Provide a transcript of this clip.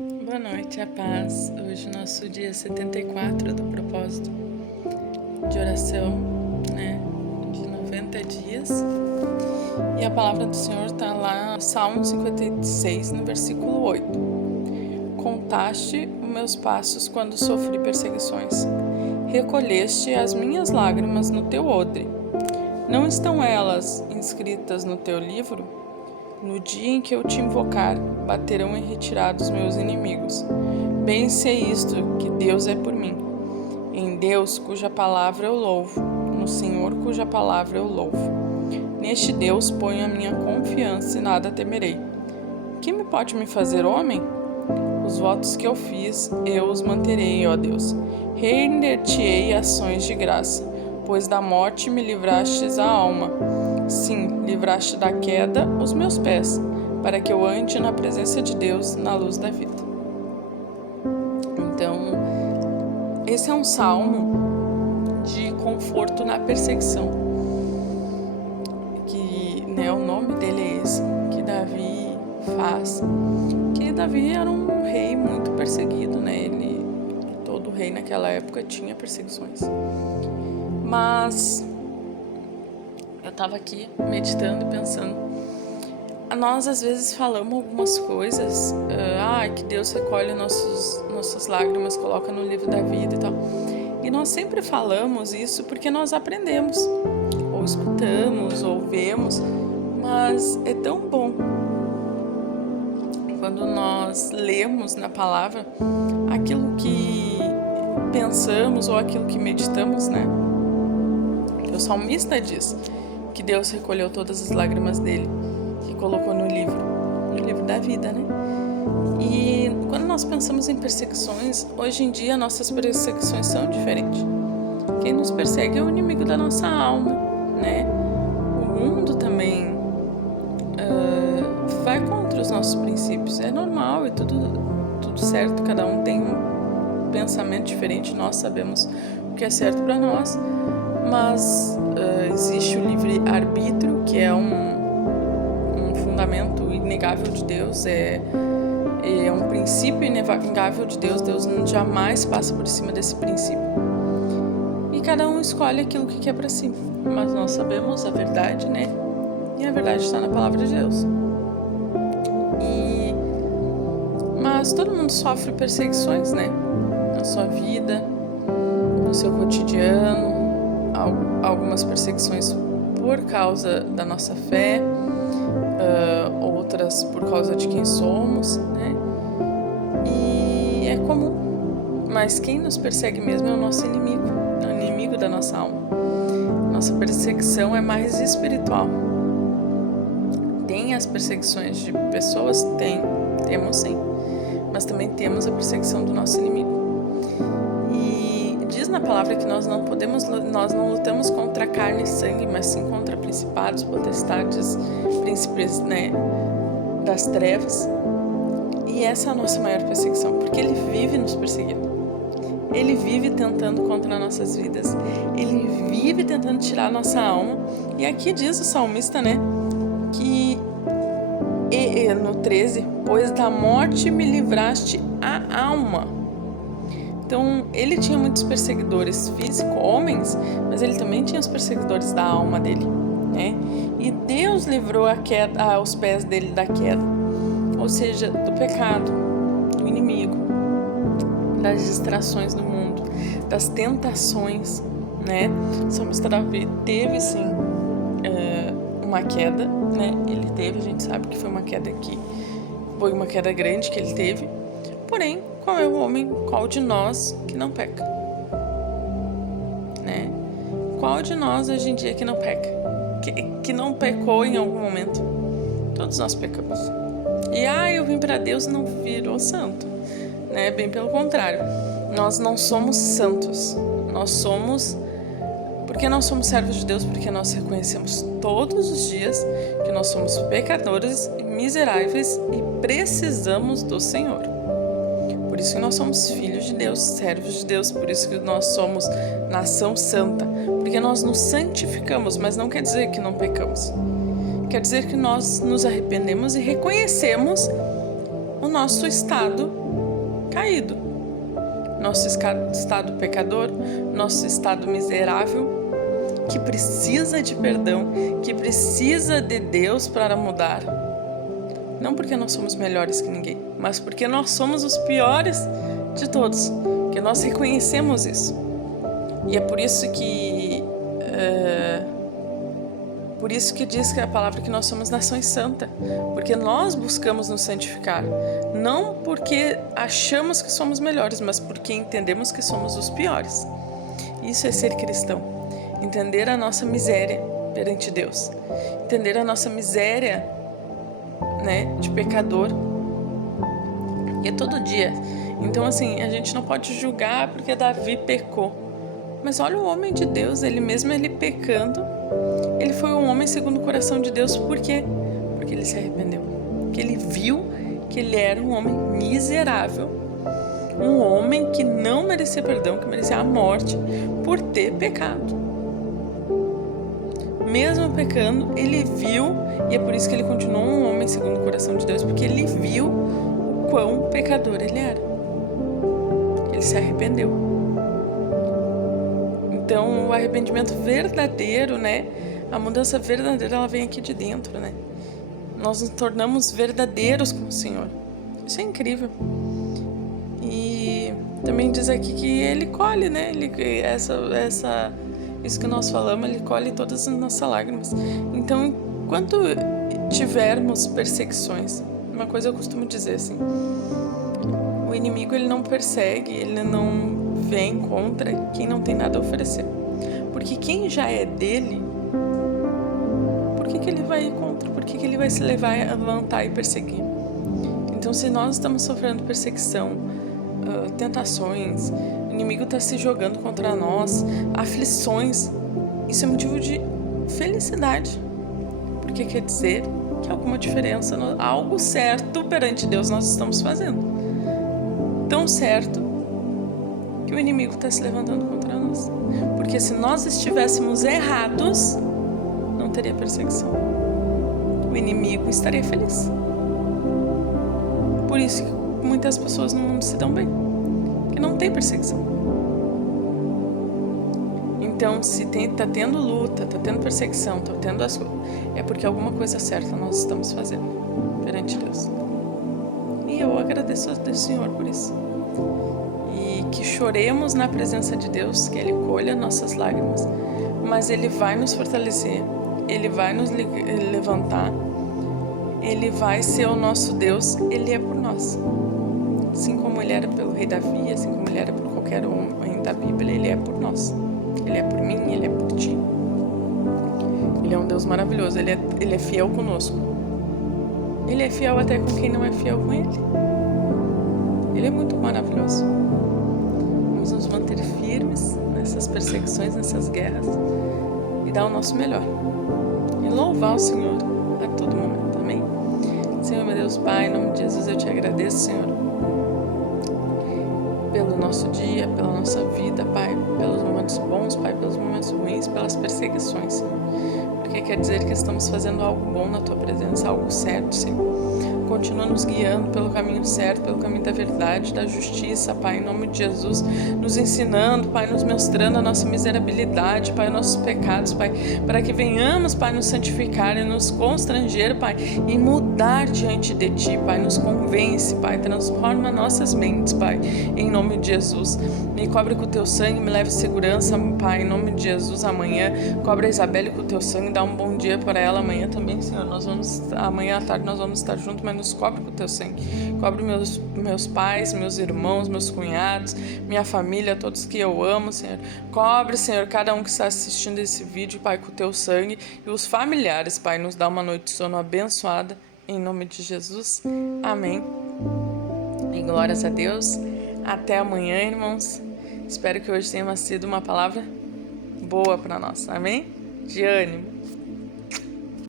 Boa noite, a paz. Hoje nosso dia 74 do propósito de oração, de 90 dias. E a palavra do Senhor está lá no Salmo 56, no versículo 8. Contaste os meus passos quando sofri perseguições. Recolheste as minhas lágrimas no teu odre. Não estão elas inscritas no teu livro? No dia em que eu te invocar, baterão em retirada os meus inimigos. Bem sei isto, que Deus é por mim. Em Deus, cuja palavra eu louvo, no Senhor, cuja palavra eu louvo. Neste Deus ponho a minha confiança e nada temerei. Que me pode me fazer homem? Os votos que eu fiz, eu os manterei, ó Deus. Render-te-ei ações de graça, pois da morte me livrastes a alma. Sim, livraste da queda os meus pés, para que eu ande na presença de Deus, na luz da vida. Então, esse é um salmo de conforto na perseguição. Que, o nome dele é esse, que Davi faz. Que Davi era um rei muito perseguido, todo rei naquela época tinha perseguições. Mas eu estava aqui meditando e pensando, nós às vezes falamos algumas coisas, que Deus recolhe nossas lágrimas, coloca no livro da vida e tal, e nós sempre falamos isso porque nós aprendemos, ou escutamos, ou vemos, mas é tão bom quando nós lemos na palavra aquilo que pensamos ou aquilo que meditamos, O salmista diz que Deus recolheu todas as lágrimas dele e colocou no livro da vida, E quando nós pensamos em perseguições, hoje em dia nossas perseguições são diferentes. Quem nos persegue é o inimigo da nossa alma, O mundo também vai contra os nossos princípios. É normal e tudo certo, cada um tem um pensamento diferente, nós sabemos o que é certo para nós, mas existe o livre-arbítrio, que é um fundamento inegável de Deus, é um princípio inegável de Deus. Deus jamais passa por cima desse princípio. E cada um escolhe aquilo que quer para si, mas nós sabemos a verdade, E a verdade está na palavra de Deus. Mas todo mundo sofre perseguições, Na sua vida, no seu cotidiano, algumas perseguições por causa da nossa fé, outras por causa de quem somos, E é comum. Mas quem nos persegue mesmo é o nosso inimigo, é o inimigo da nossa alma. Nossa perseguição é mais espiritual. Tem as perseguições de pessoas? Temos sim. Mas também temos a perseguição do nosso inimigo. E diz na palavra que nós não lutamos contra carne e sangue, mas sim contra principados, potestades, príncipes, das trevas. E essa é a nossa maior perseguição, porque ele vive nos perseguindo. Ele vive tentando contra nossas vidas. Ele vive tentando tirar a nossa alma. E aqui diz o salmista, que no 13, pois da morte me livraste a alma. Então, ele tinha muitos perseguidores físicos, homens, mas ele também tinha os perseguidores da alma dele, E Deus livrou os pés dele da queda, ou seja, do pecado, do inimigo, das distrações do mundo, das tentações, O salmista Davi teve, sim, uma queda, Ele teve, a gente sabe que foi uma queda grande que ele teve. Porém, qual é o homem, qual de nós que não peca? Qual de nós hoje em dia que não peca? Que não pecou em algum momento? Todos nós pecamos. E eu vim para Deus e não virou santo, Bem pelo contrário. Nós não somos santos. Nós somos... Porque nós somos servos de Deus, porque nós reconhecemos todos os dias que nós somos pecadores, miseráveis e precisamos do Senhor. Por isso que nós somos filhos de Deus, servos de Deus, por isso que nós somos nação santa, porque nós nos santificamos, mas não quer dizer que não pecamos. Quer dizer que nós nos arrependemos e reconhecemos o nosso estado caído. Nosso estado pecador, nosso estado miserável, que precisa de perdão, que precisa de Deus para mudar. Não porque nós somos melhores que ninguém, mas porque nós somos os piores de todos, que nós reconhecemos isso. E é por isso que diz que a palavra que nós somos nação santa, porque nós buscamos nos santificar, não porque achamos que somos melhores, mas porque entendemos que somos os piores. Isso é ser cristão, entender a nossa miséria perante Deus, entender a nossa miséria, né, de pecador, e é todo dia. Então assim, a gente não pode julgar porque Davi pecou, mas olha o homem de Deus, ele pecando, ele foi um homem segundo o coração de Deus. Por quê? Porque ele se arrependeu, porque ele viu que ele era um homem miserável, um homem que não merecia perdão, que merecia a morte por ter pecado. Mesmo pecando, ele viu, e é por isso que ele continuou um homem segundo o coração de Deus, porque ele viu o quão pecador ele era. Ele se arrependeu. Então, o arrependimento verdadeiro, né? A mudança verdadeira, ela vem aqui de dentro, né? Nós nos tornamos verdadeiros com o Senhor. Isso é incrível. E também diz aqui que ele colhe, né? Isso que nós falamos, ele colhe todas as nossas lágrimas. Então, enquanto tivermos perseguições, uma coisa eu costumo dizer assim, o inimigo ele não persegue, ele não vem contra quem não tem nada a oferecer. Porque quem já é dele, por que ele vai ir contra? Por que ele vai se levantar e perseguir? Então, se nós estamos sofrendo perseguição, tentações, o inimigo está se jogando contra nós, aflições, isso é motivo de felicidade. Porque quer dizer que alguma diferença, algo certo perante Deus nós estamos fazendo. Tão certo que o inimigo está se levantando contra nós. Porque se nós estivéssemos errados, não teria perseguição. O inimigo estaria feliz. Por isso que muitas pessoas no mundo se dão bem, porque não tem perseguição. Então, se tá tendo luta, tá tendo perseguição, tá tendo é porque alguma coisa certa nós estamos fazendo perante Deus. E eu agradeço ao Senhor por isso. E que choremos na presença de Deus, que Ele colha nossas lágrimas, mas Ele vai nos fortalecer, Ele vai nos levantar, Ele vai ser o nosso Deus, Ele é por nós. Assim como Ele era pelo rei Davi, assim como Ele era por qualquer homem da Bíblia, Ele é por nós. Ele é por mim, Ele é por ti. Ele é um Deus maravilhoso, Ele é fiel conosco. Ele é fiel até com quem não é fiel com Ele. Ele é muito maravilhoso. Vamos nos manter firmes nessas perseguições, nessas guerras, e dar o nosso melhor. E louvar o Senhor a todo momento. Amém? Senhor, meu Deus, Pai, em nome de Jesus, eu te agradeço, Senhor, pelo nosso dia, pela nossa vida, Pai, pelos momentos bons, Pai, pelos momentos ruins, pelas perseguições, Senhor. Porque quer dizer que estamos fazendo algo bom na Tua presença, algo certo, Senhor. Continua nos guiando pelo caminho certo, pelo caminho da verdade, da justiça, Pai, em nome de Jesus, nos ensinando, Pai, nos mostrando a nossa miserabilidade, Pai, nossos pecados, Pai, para que venhamos, Pai, nos santificar e nos constranger, Pai, e mudar diante de Ti, Pai, nos convence, Pai, transforma nossas mentes, Pai, em nome de Jesus. Me cobre com o Teu sangue, me leve segurança, Pai, em nome de Jesus, amanhã. Cobre a Isabelle com o Teu sangue, dá um bom dia para ela amanhã também, Senhor. Amanhã à tarde nós vamos estar juntos, mas nos cobre com o Teu sangue. Cobre meus pais, meus irmãos, meus cunhados, minha família, todos que eu amo, Senhor. Cobre, Senhor, cada um que está assistindo esse vídeo, Pai, com o Teu sangue. E os familiares, Pai, nos dá uma noite de sono abençoada, em nome de Jesus. Amém. E glórias a Deus. Até amanhã, irmãos. Espero que hoje tenha sido uma palavra boa para nós. Amém? De ânimo.